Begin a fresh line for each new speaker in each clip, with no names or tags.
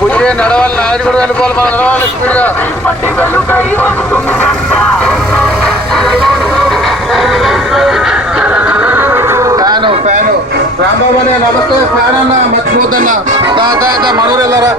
కొంచెం అంబటి నడవాలి నాయుడు కూడా వెళ్ళిపోవాలి మనం నడవాలి స్పీడ్గా. Fan fan. రాంబాబు అనే నమస్తే ఫ్యాన్ అన్న మర్చిపోద్దన్న. దా దా మనూరు వెళ్ళారా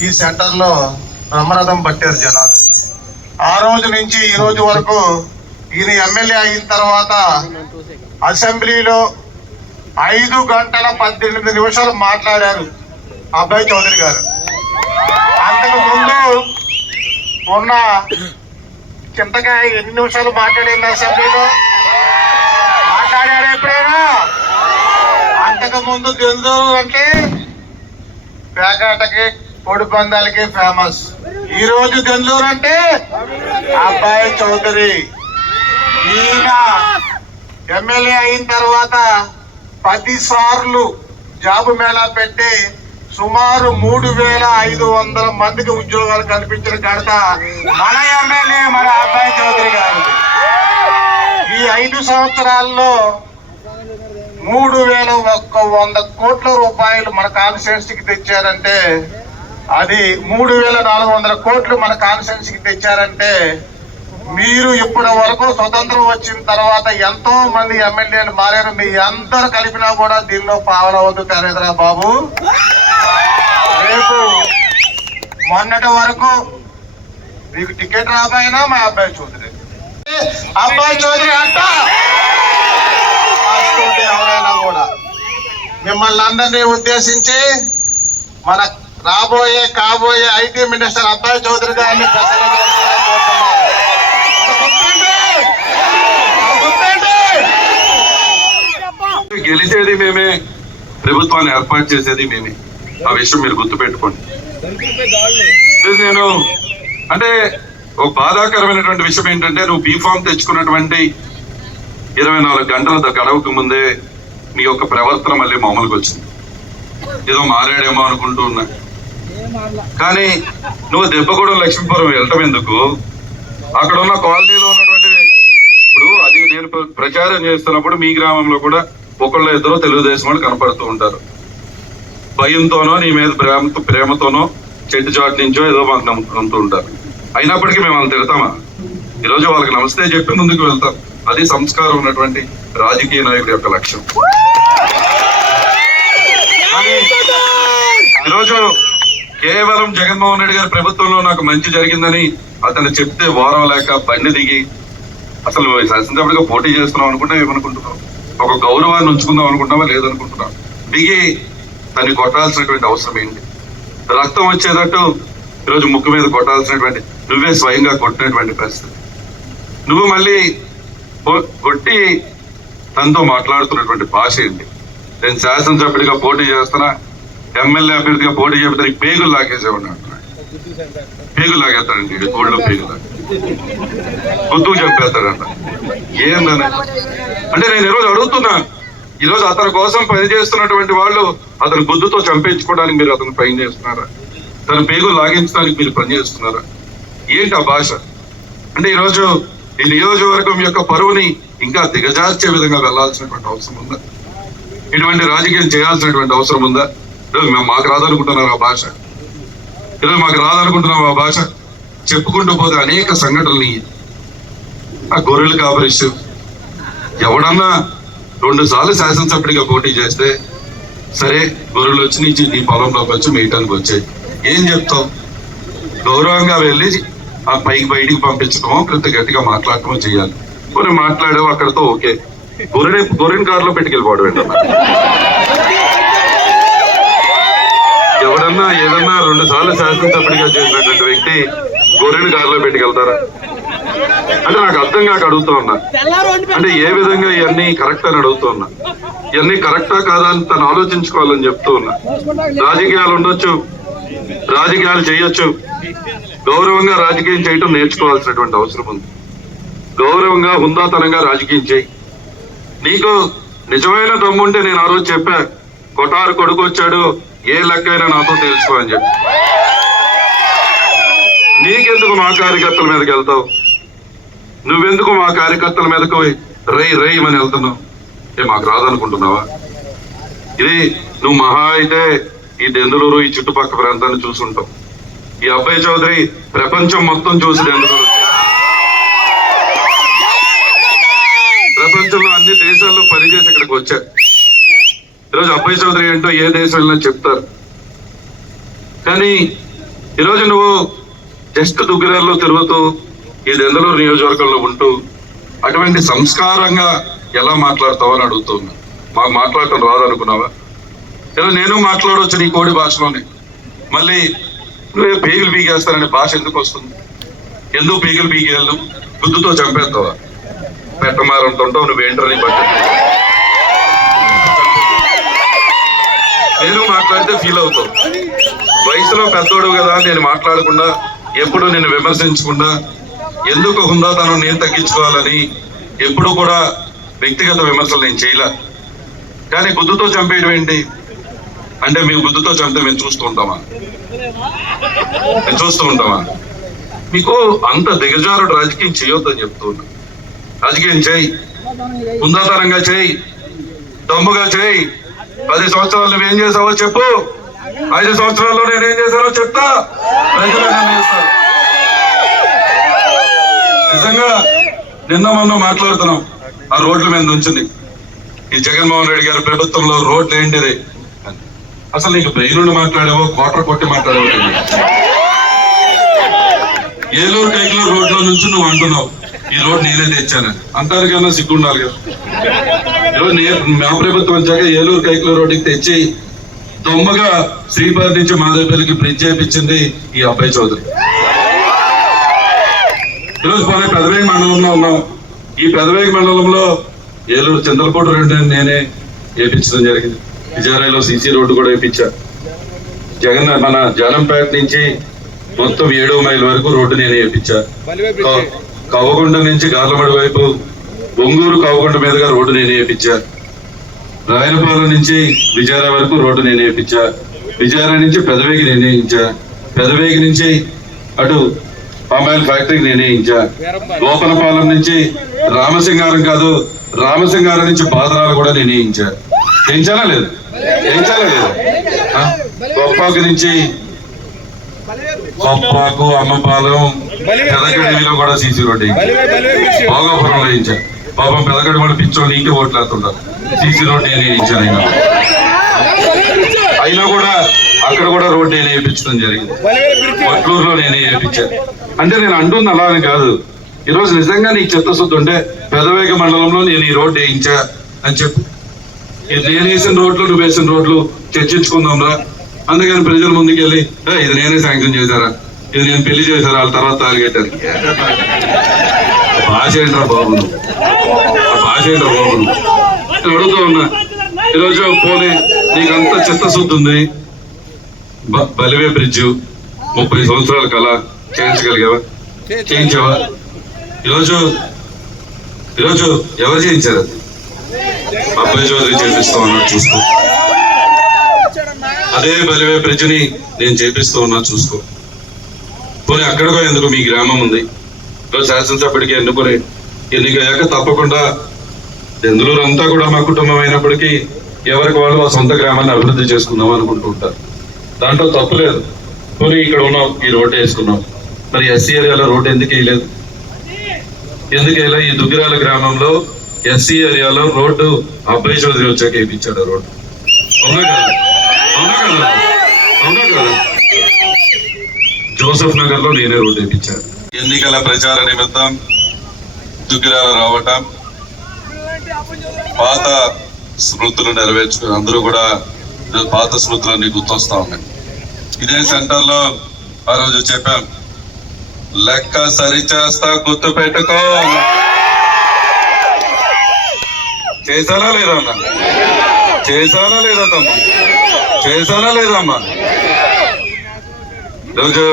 ఈ సెంటర్లో బ్రహ్మరథం పట్టారు జనాలు. ఆ రోజు నుంచి ఈ రోజు వరకు ఈయన ఎమ్మెల్యే అయిన తర్వాత అసెంబ్లీలో ఐదు గంటల పద్దెనిమిది నిమిషాలు మాట్లాడారు అబ్బాయి చౌదరి గారు. అంతకు ముందు ఉన్న చింతకాయ ఎన్ని నిమిషాలు మాట్లాడింది అసెంబ్లీలో? ఎప్పుడైనా? అంతకు ముందు దెందూరు అంటే పేకాటకి కోడి పందాలకి ఫేమస్ ఈ రోజు దెందూరు అంటే అబ్బాయి చౌదరి. ఈయన ఎమ్మెల్యే అయిన తర్వాత పది సార్లు జాబు మేళా పెట్టి సుమారు మూడు వేల ఐదు వందల మందికి ఉద్యోగాలు కల్పించిన ఘనత మన ఎమ్మెల్యే మన అబ్బాయి చౌదరి గారు ఈ ఐదు సంవత్సరాల్లో మూడు వేల ఒక్క వంద కోట్ల రూపాయలు మన కాన్స్టిట్యున్సీకి తెచ్చారంటే అది మూడు వేల నాలుగు వందల కోట్లు మన కాన్స్టిట్యున్సీకి తెచ్చారంటే మీరు ఇప్పటి వరకు స్వతంత్రం వచ్చిన తర్వాత ఎంతో మంది ఎమ్మెల్యేలు మారారు. మీ అందరు కలిపినా కూడా దీనిలో పావలవద్దు తెరేదరా బాబు. రేపు మొన్నటి వరకు మీకు టికెట్ రాబోయినా మా అబ్బాయి చౌదరి. అబ్బాయి చౌదరి అంట. మిమ్మల్ని అందరినీ ఉద్దేశించి మన రాబోయే కాబోయే ఐటీ మినిస్టర్ అబ్బాయి చౌదరి గారిని
గెలిచేది మేమే ప్రభుత్వాన్ని ఏర్పాటు చేసేది మేమే. ఆ విషయం మీరు గుర్తుపెట్టుకోండి. నేను అంటే ఒక బాధాకరమైనటువంటి విషయం ఏంటంటే నువ్వు బీఫామ్ తెచ్చుకున్నటువంటి ఇరవై నాలుగు గంటల గడవక ముందే మీ యొక్క ప్రవర్తన మళ్ళీ మామూలుగా వచ్చింది. ఏదో మారాడేమో అనుకుంటూ ఉన్నా. కానీ నువ్వు దెబ్బగూడెం లక్ష్మీపురం వెళ్ళటం ఎందుకు? అక్కడ ఉన్న కాలనీలో ఉన్నటువంటి ఇప్పుడు అది నేను ప్రచారం చేస్తున్నప్పుడు మీ గ్రామంలో కూడా ఒకళ్ళు ఇద్దరు తెలుగుదేశం వాళ్ళు కనపడుతూ ఉంటారు. భయంతోనో నీ మీద ప్రేమతో ప్రేమతోనో చెట్టు చాటు నుంచో ఏదో మాకు నమ్ముకుంటూ ఉంటారు. అయినప్పటికీ మేము వాళ్ళని తిడతామా? ఈరోజు వాళ్ళకి నమస్తే చెప్పి ముందుకు వెళ్తాం. అది సంస్కారం ఉన్నటువంటి రాజకీయ నాయకుడి యొక్క లక్ష్యం. కానీ ఈరోజు కేవలం జగన్మోహన్ రెడ్డి గారి ప్రభుత్వంలో నాకు మంచి జరిగిందని అతను చెప్తే వారం లేక బండి దిగి అసలు శాసనసభ్యుడిగా పోటీ చేస్తున్నాం అనుకుంటే ఏమనుకుంటున్నాం? ఒక గౌరవాన్ని ఉంచుకుందాం అనుకుంటామా లేదనుకుంటున్నాం? దిగి దాన్ని కొట్టాల్సినటువంటి అవసరం ఏంటి? రక్తం వచ్చేటట్టు ఈరోజు ముక్కు మీద కొట్టాల్సినటువంటి నువ్వే స్వయంగా కొట్టినటువంటి పరిస్థితి. నువ్వు మళ్ళీ కొట్టి తనతో మాట్లాడుతున్నటువంటి భాష ఏంటి నేను శాసనసభ్యుడిగా పోటీ చేస్తున్నా ఎమ్మెల్యే అభ్యర్థిగా పోటీ చేస్తే నీకు పేగులు లాగేసేవాడిని అంటున్నాడు పేగులు లాగేస్తాడండి కోళ్ళు పేగులు. లాగే చెప్పేస్తాడంట ఏందని? అంటే నేను ఈరోజు అడుగుతున్నా ఈరోజు అతని కోసం పనిచేస్తున్నటువంటి వాళ్ళు అతని గుద్దుతో చంపించుకోవడానికి మీరు అతను పని చేస్తున్నారా? తన పేగులు లాగించడానికి మీరు పని చేస్తున్నారా? ఏంటి ఆ భాష? అంటే ఈరోజు ఈ నియోజకవర్గం యొక్క పరువుని ఇంకా దిగజార్చే విధంగా వెళ్ళాల్సినటువంటి అవసరం ఉందా? ఇటువంటి రాజకీయం చేయాల్సినటువంటి అవసరం ఉందా? ఈరోజు మేము మాకు రాదనుకుంటున్నారు ఆ భాష. ఈరోజు మాకు రాదనుకుంటున్నాం ఆ భాష. చెప్పుకుంటూ పోతే అనేక సంఘటనలు ఆ గొర్రెల కాపరిస్తూ ఎవడన్నా రెండు సార్లు శాసనసభ్యుడిగా పోటీ చేస్తే సరే గొర్రెలు వచ్చి నీ నీ పొలంలోకి వచ్చి మేయటానికి వచ్చాయి. ఏం చెప్తావు గౌరవంగా వెళ్ళి ఆ పైకి బయటికి పంపించడమో కొంత గట్టిగా మాట్లాడటమో చేయాలి. కొన్ని మాట్లాడావు అక్కడతో ఓకే. గొర్రె గొర్రెని కారులో పెట్టుకెళ్ళిపోవడం ఏంటన్నా? ఎవడన్నా ఏదన్నా రెండు సార్లు శాసనసభ్యుడిగా చేసినటువంటి వ్యక్తి గొర్రెని కారులో పెట్టుకెళ్తారా? అంటే నాకు అర్థం కాక అడుగుతూ ఉన్నా. అంటే ఏ విధంగా ఇవన్నీ కరెక్ట్ అని అడుగుతూ ఉన్నా. ఇవన్నీ కరెక్టా కాదా అని తను ఆలోచించుకోవాలని చెప్తూ ఉన్నా. రాజకీయాలు ఉండొచ్చు. రాజకీయాలు చేయొచ్చు. గౌరవంగా రాజకీయం చేయటం నేర్చుకోవాల్సినటువంటి అవసరం ఉంది. గౌరవంగా హుందాతనంగా రాజకీయం చేయి. నీకు నిజమైన దమ్ముంటే నేను ఆ రోజు చెప్పా కొటారు కొడుకు వచ్చాడు ఏ లెక్కైనా నాతో తెలుసుకో అని చెప్పి. నీకెందుకు మా కార్యకర్తల మీదకి వెళ్తావు? నువ్వెందుకు మా కార్యకర్తల మీదకు రై రైమని వెళ్తున్నావు? ఏ మాకు రాదనుకుంటున్నావా? ఇది నువ్వు మహా అయితే ఈ దెందులూరు ఈ చుట్టుపక్కల ప్రాంతాన్ని చూసుంటావు. ఈ అబ్బాయి చౌదరి ప్రపంచం మొత్తం చూసి ప్రపంచంలో అన్ని దేశాల్లో పనిచేసి ఇక్కడికి వచ్చా. ఈరోజు అబ్బాయి చౌదరి ఏంటో ఏ దేశం వెళ్ళినా చెప్తారు. కానీ ఈరోజు నువ్వు జస్ట్ దుగ్గిరాల్లో తిరుగుతూ ఈ దెందలూరు నియోజకవర్గంలో ఉంటూ అటువంటి సంస్కారంగా ఎలా మాట్లాడతావు అని అడుగుతున్నా. మాకు మాట్లాడటం రాదనుకున్నావా? ఇలా నేను మాట్లాడవచ్చు నీ కోడి భాషలోనే. మళ్ళీ పీగులు పీకేస్తారనే భాష ఎందుకు వస్తుంది? ఎందుకు పీగులు పీకేళ్ళు గుద్దుతో చంపేస్తావా? పెట్టమారంటుంటావు నువ్వేంటని బట్టి నేను మాట్లాడితే ఫీల్ అవుతావు. వయసులో పెద్దోడు కదా నేను మాట్లాడకుండా ఎప్పుడు నేను విమర్శించకుండా ఎందుకు హుందాతనం నేను తగ్గించుకోవాలని ఎప్పుడు కూడా వ్యక్తిగత విమర్శలు నేను చేయలే. కానీ గుద్దుతో చంపేయడం ఏంటి? అంటే మేము బుద్ధితో చెప్తే మేము చూస్తూ ఉంటామా? మేము చూస్తూ ఉంటామా? మీకు అంత దిగజారుడు రాజకీయం చేయొద్దని చెప్తూ ఉన్నా రాజకీయం చేయి. హుందాతనంగా చేయి. దమ్ముగా చేయి. పది సంవత్సరాలు నువ్వేం చేసావో చెప్పు. ఐదు సంవత్సరాల్లో నేనేం చేశానో చెప్తా. ప్రజలు నిజంగా నిన్న మొన్న మాట్లాడుతున్నాం. ఆ రోడ్ల మీద నుంచింది ఈ జగన్మోహన్ రెడ్డి గారి ప్రభుత్వంలో రోడ్లు ఏంటిది? అసలు నీకు బ్రెయిన్ ఉండి మాట్లాడావో కోటర్ కొట్టి మాట్లాడేవో తెలియదు. ఏలూరు కైకలూరు రోడ్లో నుంచి నువ్వు అంటున్నావు ఈ రోడ్ నేనే తెచ్చానని అంటారు కన్నా సిగ్గుండాలి కదా ఈరోజు మా ప్రభుత్వం వచ్చాక ఏలూరు కైకలూరు రోడ్డుకి తెచ్చి దొమ్మగా శ్రీపాద నుంచి మాధవపల్లికి బ్రిడ్జ్ చేయించింది ఈ అబ్బాయి చౌదరి. ఈరోజు పోనీ పెదవేగి మండలంలో ఉన్నాం ఈ పెదవేగి మండలంలో ఏలూరు చంద్రపూడి రోడ్డు నేనే వేయించడం జరిగింది. విజయరాయలో సీసీ రోడ్డు కూడా వేయించాను జగన్ మన జనంపేట నుంచి మొత్తం ఏడో మైల్ వరకు రోడ్డు నేను వేయించాను క- కవ్వగుండ నుంచి గార్లమడి వైపు ఒంగూరు కవ్వగుండ మీదుగా రోడ్డు నేను వేయించాను రాయలపాలెం నుంచి విజయవాడ వరకు రోడ్డు నేను వేయించా విజయవాడ నుంచి పెదవేగి నేను వేయించా పెదవేగి నుంచి అటు పామాయిల్ ఫ్యాక్టరీకి నేను వేయించా గోపనపాలెం నుంచి రామసింగారం కాదు రామసింగారం నుంచి బాదరాలు కూడా నేను వేయించా వేయించానా లేదు? వేయించాలా గురించి ఆ? గొప్పాకు అమ్మపాలెం పెదగడిలో కూడా సీసీ రోడ్డు వేయించా. భోగాపురంలో పాపం పెదగడి కూడా పిచ్చోళ్ళు ఇంటి ఓట్లాడుతుంటారు. సీసీ రోడ్ నేను వేయించాను అయినా. అయినా కూడా అక్కడ కూడా రోడ్ నేను వేయించడం జరిగింది. వట్లూరులో నేనే వేయించాను అంటే నేను అంటుంది అలా అని కాదు. ఈరోజు నిజంగా నీకు చిత్తశుద్ధి ఉంటే పెదవేగ మండలంలో నేను ఈ రోడ్డు వేయించా అని చెప్పు. నేను వేసిన రోడ్లు నువ్వు వేసిన రోడ్లు చర్చించుకుందాం రా. అందుకని ప్రజల ముందుకు వెళ్ళి "ఏ, ఇది నేనే శాంక్షన్ చేశారా? ఇది నేను పెళ్ళి చేశారా? వాళ్ళ తర్వాత తాలిగెట్టారు. భాష ఏంట్రా బాబు? భాష ఏంట్రా బాబు? నేను అడుగుతూ ఉన్నా ఈరోజు పోనీ నీకు అంత చిత్తశుద్ధి ఉంది. బలివే బ్రిడ్జ్. ముప్పై సంవత్సరాల కళ. చేయించగలిగావా? చేయించావా? ఈరోజు ఈరోజు ఎవరు చేయించారు? అబ్బాయి చౌదరి చేపిస్తూ ఉన్నాడు చూసుకో. అదే బలివే బ్రిడ్జ్ని నేను చేపిస్తూ ఉన్నా చూసుకో. పోనీ అక్కడికో ఎందుకు మీ గ్రామం ఉంది? ఇప్పుడు శాసనసభ్యుడికి ఎన్నుకొని ఎన్నికయ్యాక తప్పకుండా ఎందులూరు అంతా కూడా మా కుటుంబం అయినప్పటికీ ఎవరికి వాళ్ళు ఆ సొంత గ్రామాన్ని అభివృద్ధి చేసుకుందాం అనుకుంటుంటారు దాంట్లో తప్పులేదు పోనీ ఇక్కడ ఉన్నాం ఈ రోడ్డు వేసుకున్నాం. మరి ఎస్సీ ఏరియాలో రోడ్డు ఎందుకు వేయలేదు? ఎందుకు వేయలే? ఈ దుగ్గిరాల గ్రామంలో ఎస్సీ ఏరియాలో రోడ్డు అబ్బాయి చౌదరి వచ్చాక వేయించాడు రోడ్డు. అవునా కదా? అవునా కదా? అవునా కదా? జోసఫ్ నగర్లో నేనే రోడ్డు వేయించాను. ఎన్నికల ప్రచార నిమిత్తం దుగ్గిరాల రావటం పాత స్మృతులు నెరవేర్చుకుని అందరూ కూడా పాత స్మృతులన్నీ గుర్తొస్తా ఉన్నాయి. ఇదే సెంటర్లో ఆ రోజు చెప్పాం లెక్క సరిచేస్తా గుర్తు పెట్టుకో చేశానా లేదా అన్న చేశానా లేదా తమ్మ చేశానా లేదమ్మా? రోజు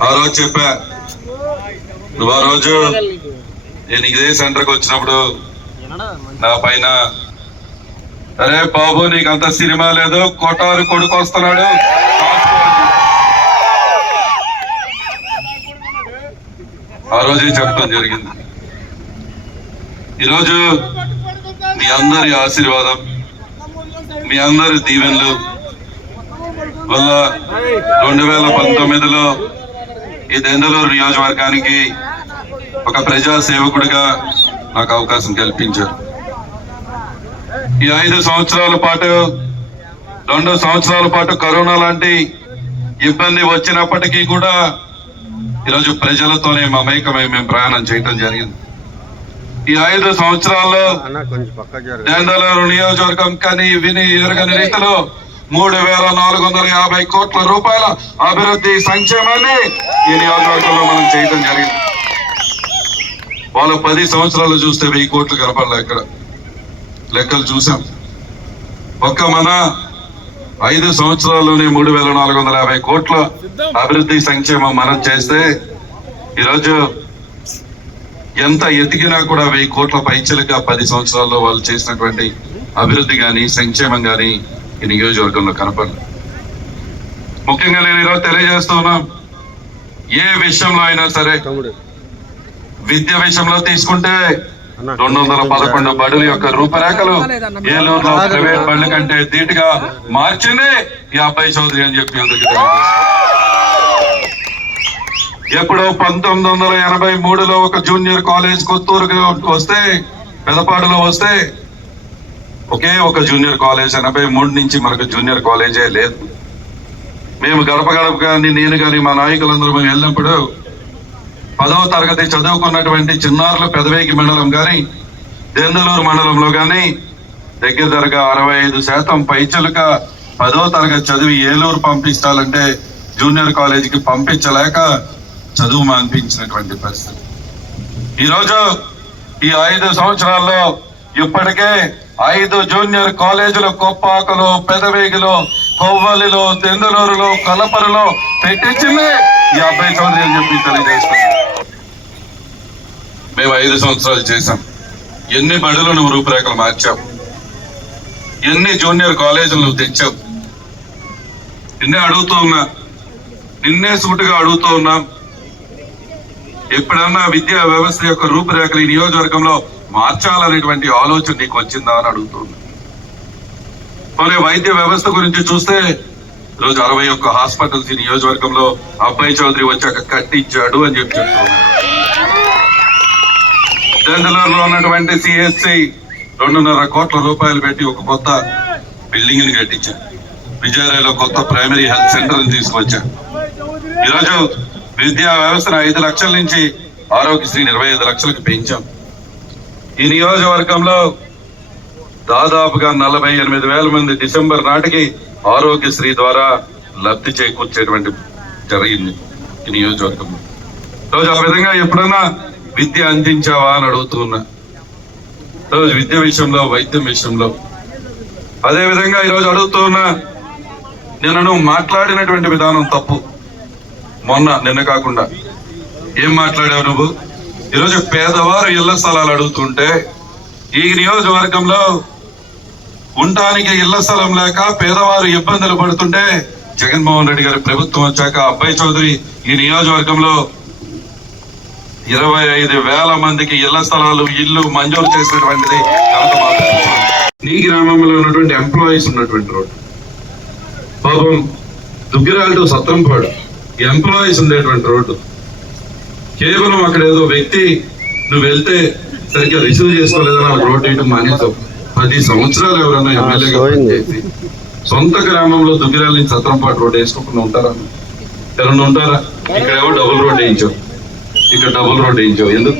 ఆ రోజు చెప్పా. నువ్వు ఆ రోజు నేను ఇదే సెంటర్కి వచ్చినప్పుడు నా పైన అరే బాబు నీకు అంత సినిమా లేదు కొట్టారు కొడుకు వస్తున్నాడు. ఆ రోజే చెప్పడం జరిగింది. ఈరోజు మీ అందరి ఆశీర్వాదం మీ అందరి దీవెనలు వల్ల రెండు వేల పంతొమ్మిదిలో ఈ దెందలూరు నియోజకవర్గానికి ఒక ప్రజా సేవకుడిగా నాకు అవకాశం కల్పించారు. ఈ ఐదు సంవత్సరాల పాటు రెండు సంవత్సరాల పాటు కరోనా లాంటి ఇబ్బంది వచ్చినప్పటికీ కూడా ఈరోజు ప్రజలతోనే మమేకమై మేము ప్రయాణం చేయటం జరిగింది. ఈ ఐదు సంవత్సరాల్లో దెందలూరు నియోజకవర్గం కానీ విని ఎరగని రీతిలో మూడు వేల నాలుగు వందల యాభై కోట్ల రూపాయల అభివృద్ధి సంక్షేమాన్ని ఈ నియోజకవర్గంలో మనం చేయడం జరిగింది. వాళ్ళ పది సంవత్సరాలు చూస్తే వెయ్యి కోట్లు కనపడలే ఇక్కడ. లెక్కలు చూసాం. ఒక్క మన ఐదు సంవత్సరాల్లోనే మూడు వేల నాలుగు వందల యాభై కోట్ల అభివృద్ధి సంక్షేమం మనం చేస్తే ఈరోజు ఎంత ఎదిగినా కూడా వెయ్యి కోట్ల పైచలుగా పది సంవత్సరాల్లో వాళ్ళు చేసినటువంటి అభివృద్ధి గాని సంక్షేమం గాని ఈ నియోజకవర్గంలో కనపడలేదు. ముఖ్యంగా నేను ఈరోజు తెలియజేస్తూ ఉన్నాం ఏ విషయంలో అయినా సరే విద్య విషయంలో తీసుకుంటే రెండు వందల పదకొండు బడుల యొక్క రూపురేఖలు ఏలూరులో ప్రైవేట్ బడుల కంటే ధీటుగా మార్చింది ఈ అబ్బాయి చౌదరి అని చెప్పి తెలియజేస్తున్నాను. ఎప్పుడో పంతొమ్మిది వందల ఎనభై మూడులో ఒక జూనియర్ కాలేజ్ కొత్తూరుకి వస్తే పెదపాడులో వస్తే ఒకే ఒక జూనియర్ కాలేజ్ ఎనభై మూడు నుంచి మనకు జూనియర్ కాలేజే లేదు. మేము గడప గడప కానీ నేను కానీ మా నాయకులందరూ మేము వెళ్ళినప్పుడు పదవ తరగతి చదువుకున్నటువంటి చిన్నారులు పెదవేకి మండలం కానీ దెందలూరు మండలంలో కానీ దగ్గర దగ్గరగా అరవై ఐదు శాతం పైచలుక పదవ తరగతి చదివి ఏలూరు పంపించాలంటే జూనియర్ కాలేజీకి పంపించలేక చదువు మాన్పించినటువంటి పరిస్థితి. ఈరోజు ఈ ఐదు సంవత్సరాల్లో ఇప్పటికే ఐదు జూనియర్ కాలేజీలు కొప్పాకలో పెదవేగిలో కొవ్వలిలో తెందులూరులో కలపరలో పెట్టించింది ఈ అబ్బాయి చౌదరి అని చెప్పి తెలియజేస్తున్నాం మేము ఐదు సంవత్సరాలు చేశాం. ఎన్ని బడులు నువ్వు రూపురేఖలు మార్చావు? ఎన్ని జూనియర్ కాలేజీలు నువ్వు తెచ్చావు? నిన్నే అడుగుతూ ఉన్నా. నిన్నే సూటిగా అడుగుతూ ఉన్నాం. ఎప్పుడన్నా విద్యా వ్యవస్థ యొక్క రూపురేఖలు ఈ నియోజకవర్గంలో మార్చాలనేటువంటి ఆలోచన నీకు వచ్చిందా అని అడుగుతుంది. మరి వైద్య వ్యవస్థ గురించి చూస్తే రోజు అరవై ఒక్క హాస్పిటల్స్ ఈ నియోజకవర్గంలో అబ్బాయి చౌదరి వచ్చాక కట్టించాడు అని చెప్పి చెప్తున్నారు. ఉన్నటువంటి సిఎస్సి రెండున్నర కోట్ల రూపాయలు పెట్టి ఒక కొత్త బిల్డింగ్ని కట్టించారు. విజయవాడలో కొత్త ప్రైమరీ హెల్త్ సెంటర్ తీసుకొచ్చారు. ఈరోజు విద్యా వ్యవస్థను ఐదు లక్షల నుంచి ఆరోగ్యశ్రీ ఇరవై ఐదు లక్షలకు పెంచాం. ఈ నియోజకవర్గంలో దాదాపుగా నలభై ఎనిమిది వేల మంది డిసెంబర్ నాటికి ఆరోగ్యశ్రీ ద్వారా లబ్ధి చేకూర్చేటువంటి జరిగింది ఈ నియోజకవర్గంలో. రోజు ఆ విధంగా ఎప్పుడన్నా విద్య అందించావా అని అడుగుతున్నా రోజు విద్య విషయంలో వైద్యం విషయంలో. అదే విధంగా ఈరోజు అడుగుతున్నా నేను నువ్వు మాట్లాడినటువంటి విధానం తప్పు. మొన్న నిన్న కాకుండా. ఏం మాట్లాడావు నువ్వు? ఈరోజు పేదవారు ఇళ్ళ స్థలాలు అడుగుతుంటే ఈ నియోజకవర్గంలో ఉండటానికి ఇళ్ళ స్థలం లేక పేదవారు ఇబ్బందులు పడుతుంటే జగన్మోహన్ రెడ్డి గారి ప్రభుత్వం వచ్చాక అబ్బాయి చౌదరి ఈ నియోజకవర్గంలో ఇరవై ఐదు వేల మందికి ఇళ్ళ స్థలాలు ఇల్లు మంజూరు చేసినటువంటిది నీ గ్రామంలో ఉన్నటువంటి ఎంప్లాయీస్ ఉన్నటువంటి రోడ్డు. పాపం దుగ్గిరాలు సత్రంపాడు ఎంప్లాయీస్ ఉండేటువంటి రోడ్డు. కేవలం అక్కడ ఏదో వ్యక్తి నువ్వు వెళ్తే సరిగ్గా రిసీవ్ చేసుకోలేదని వాళ్ళకి రోడ్డు వేయటం మానేసావు పది సంవత్సరాలు ఎవరైనా ఎమ్మెల్యేగా పనిచేసి సొంత గ్రామంలో దుగ్గిరాల నుంచి సత్రంపాటు రోడ్డు వేసుకోకుండా ఉంటారా? ఎవరన్నా ఉంటారా? ఇక్కడ ఏమో డబుల్ రోడ్ వేయించావు? ఇక్కడ డబుల్ రోడ్ వేయించావు. ఎందుకు?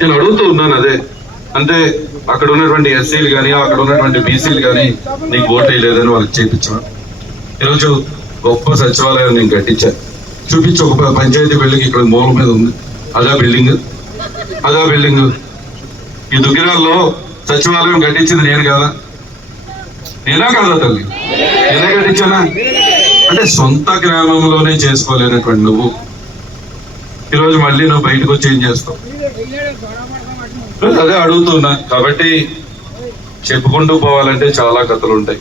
నేను అడుగుతూ ఉన్నాను అదే. అంటే అక్కడ ఉన్నటువంటి ఎస్సీలు కానీ అక్కడ ఉన్నటువంటి బీసీలు కానీ నీకు ఓటు వేయలేదని వాళ్ళకి చేయించాను ఈరోజు గొప్ప సచివాలయం నేను కట్టించాను చూపించి ఒక పంచాయతీ బిల్డింగ్ ఇక్కడ మూల మీద ఉంది. అదా బిల్డింగ్? అదా బిల్డింగ్? ఈ దుగ్గిరాల్లో సచివాలయం కట్టించింది నేను కదా? నేనా కదా తల్లి? నేనే కట్టించానా? అంటే సొంత గ్రామంలోనే చేసుకోలేనటువంటి నువ్వు. ఈరోజు మళ్ళీ నువ్వు బయటకు వచ్చి ఏం చేస్తావు? అదే అడుగుతున్నా. కాబట్టి చెప్పుకుంటూ పోవాలంటే చాలా కథలు ఉంటాయి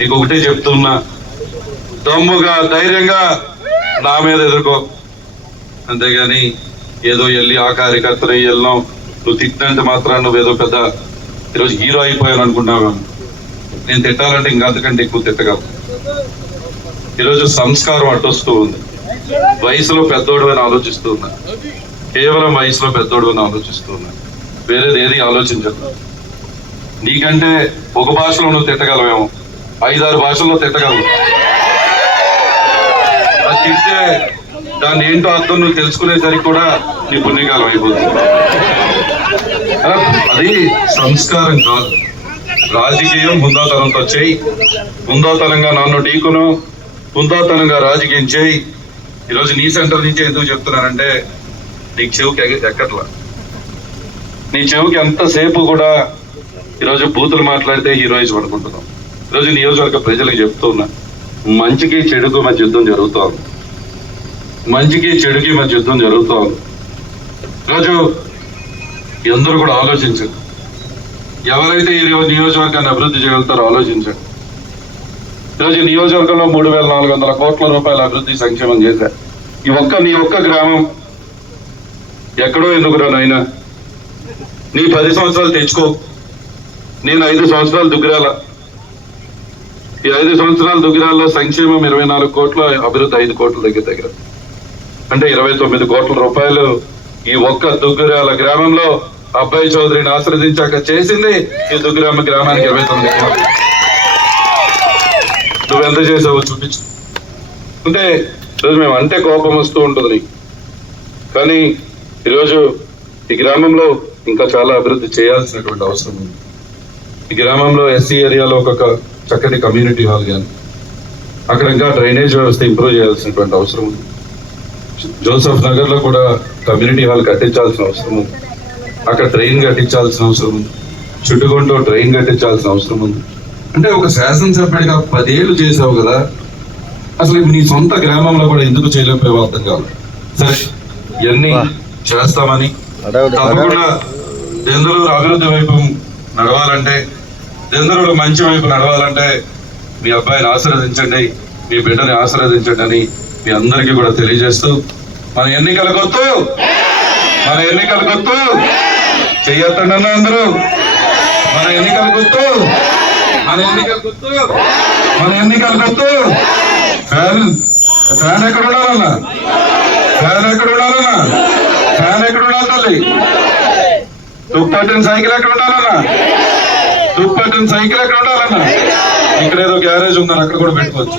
నీకు ఒకటే చెప్తున్నా. దమ్ముగా ధైర్యంగా నా మీద ఎదుర్కో. అంతేగాని ఏదో వెళ్ళి ఆ కార్యకర్తలు వెళ్ళాం నువ్వు తిట్టినంటే మాత్రం నువ్వు ఏదో పెద్ద ఈరోజు హీరో అయిపోయాను అనుకున్నావా నేను తిట్టాలంటే ఇంకా అంతకంటే ఎక్కువ తిట్టగలను. ఈరోజు సంస్కారం అడ్డొస్తూ ఉంది. వయసులో పెద్దోడు అని ఆలోచిస్తూ ఉన్నా. కేవలం వయసులో పెద్దోడు అని ఆలోచిస్తూ ఉన్నా. వేరేది ఏది ఆలోచించదు నీకంటే ఒక భాషలో నువ్వు తిట్టగలవేమో. ఐదారు భాషల్లో తిట్టగలవు తిడితే దాన్ని ఏంటో అర్థం నువ్వు తెలుసుకునేసరికి కూడా నీ పుణ్యకాలం అయిపోతుంది. అది సంస్కారం కాదు. రాజకీయం హుందాతనంతో చేయి. హుందాతనంగా నన్ను ఢీకును. హుందాతనంగా రాజకీయం చేయి. ఈరోజు నీ సెంటర్ నుంచి ఎందుకు చెప్తున్నానంటే నీకు చెవుకి ఎక్కట్లా. నీ చెవుకి ఎంతసేపు కూడా ఈరోజు బూతులు మాట్లాడితే హీరోయిజం అనుకుంటున్నాం ఈరోజు నియోజకవర్గ ప్రజలకు చెప్తూ ఉన్నా మంచికి చెడుకు మధ్య యుద్ధం జరుగుతోంది. మంచికి చెడుకి మధ్య యుద్ధం జరుగుతోంది ఈరోజు ఎందరూ కూడా ఆలోచించండి ఎవరైతే ఈ నియోజకవర్గాన్ని అభివృద్ధి చేయగలుగుతారో ఆలోచించండి ఈరోజు నియోజకవర్గంలో మూడు వేల నాలుగు వందల కోట్ల రూపాయల అభివృద్ధి సంక్షేమం చేశారు ఈ ఒక్క నీ ఒక్క గ్రామం ఎక్కడో ఎందుకురా నాయనా? నీ పది సంవత్సరాలు తెచ్చుకో. నేను ఐదు సంవత్సరాలు దుగ్గిరాల. ఈ ఐదు సంవత్సరాల దుగ్గిరాల్లో సంక్షేమం ఇరవై నాలుగు కోట్ల అభివృద్ధి ఐదు కోట్ల దగ్గర దగ్గర. అంటే ఇరవై తొమ్మిది కోట్ల రూపాయలు ఈ ఒక్క దుగ్గురాల గ్రామంలో అబ్బాయి చౌదరిని ఆశ్రదించాక చేసింది ఈ దుగ్గురామ గ్రామానికి ఇరవై తొమ్మిది కోట్లు. నువ్వెంత చేసావు చూపించు. అంటే ఈరోజు మేము అంటే కోపం వస్తూ ఉంటుంది కానీ ఈరోజు ఈ గ్రామంలో ఇంకా చాలా అభివృద్ధి చేయాల్సినటువంటి అవసరం ఉంది. ఈ గ్రామంలో ఎస్సీ ఏరియాలో ఒక చక్కటి కమ్యూనిటీ హాల్ కానీ అక్కడ ఇంకా డ్రైనేజ్ వ్యవస్థ ఇంప్రూవ్ చేయాల్సినటువంటి అవసరం ఉంది. జోసఫ్ నగర్లో కూడా కమ్యూనిటీ హాల్ కట్టించాల్సిన అవసరం ఉంది. అక్కడ ట్రైన్ కట్టించాల్సిన అవసరం ఉంది. చుట్టుకుంటూ ట్రైన్ కట్టించాల్సిన అవసరం ఉంది. అంటే ఒక శాసనసభ్యుడిగా పదేళ్ళు చేసావు కదా అసలు నీ సొంత గ్రామంలో కూడా ఎందుకు చేయలేకపోయావు అర్థం కాదు. సరే ఇవన్నీ చేస్తామని. తప్పకుండా దెందులూరు అభివృద్ధి వైపు నడవాలంటే దెందులూరు మంచి వైపు నడవాలంటే మీ అబ్బాయిని ఆశీర్వదించండి మీ బిడ్డని ఆశీర్వదించండి అని మీ అందరికీ కూడా తెలియజేస్తూ మన ఎన్నికల గుర్తు మన ఎన్నికల గుర్తు చెయ్యొద్దండి అన్న అందరూ. మన ఎన్నికల గుర్తు మన ఎన్నికల గుర్తు మన ఎన్నికల గుర్తు. ఫ్యాన్ ఫ్యాన్ ఎక్కడ ఉండాలన్నా? ఫ్యాన్ ఎక్కడ ఉండాలన్నా? ఫ్యాన్ ఎక్కడ ఉండాలి తల్లి? తుప్పట్టిన సైకిల్ ఎక్కడ ఉండాలన్నా? తుప్పట్టిన సైకిల్ ఎక్కడ ఉండాలన్నా? ఇక్కడ ఏదో గ్యారేజ్ ఉందని అక్కడ కూడా పెట్టుకోవచ్చు.